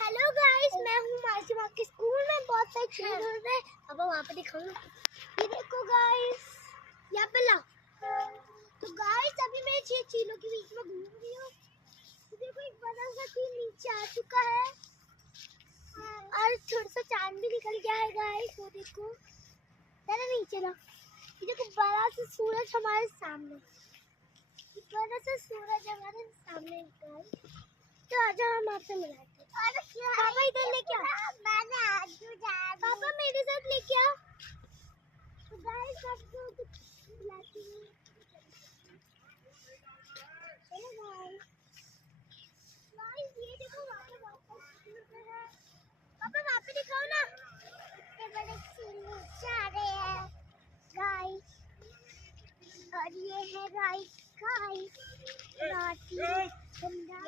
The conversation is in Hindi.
हेलो गाइस, मैं हूँ मासूमा के स्कूल में बहुत सारे चीज़ हो रहे हैं। अब वहाँ पे दिखाऊंगा। ये देखो गाइस, यहाँ पे लाओ। तो गाइस अभी मैं ये चीलों के बीच में घूम रही हूँ। तो देखो एक बड़ा सा चील नीचे आ चुका है और थोड़ा सा चांद भी निकल गया है गाइस। वो देखो जरा नीचे लाओ। ये देखो बड़ा सा सूरज हमारे सामने, बड़ा सा सूरज हमारे सामने गाइस। तो आजा हम आपसे मिलाते हैं। पापा इधर लेके आ। पापा मेरे साथ लेके आ। तो गाइस आपको कुछ मिलाती हूँ। चलो गाइस, ये देखो वहाँ पे है। पापा वहाँ पे दिखाओ ना। ये बड़े चील जा रहे हैं गाइस। और ये है गाइस नाटी गंदा।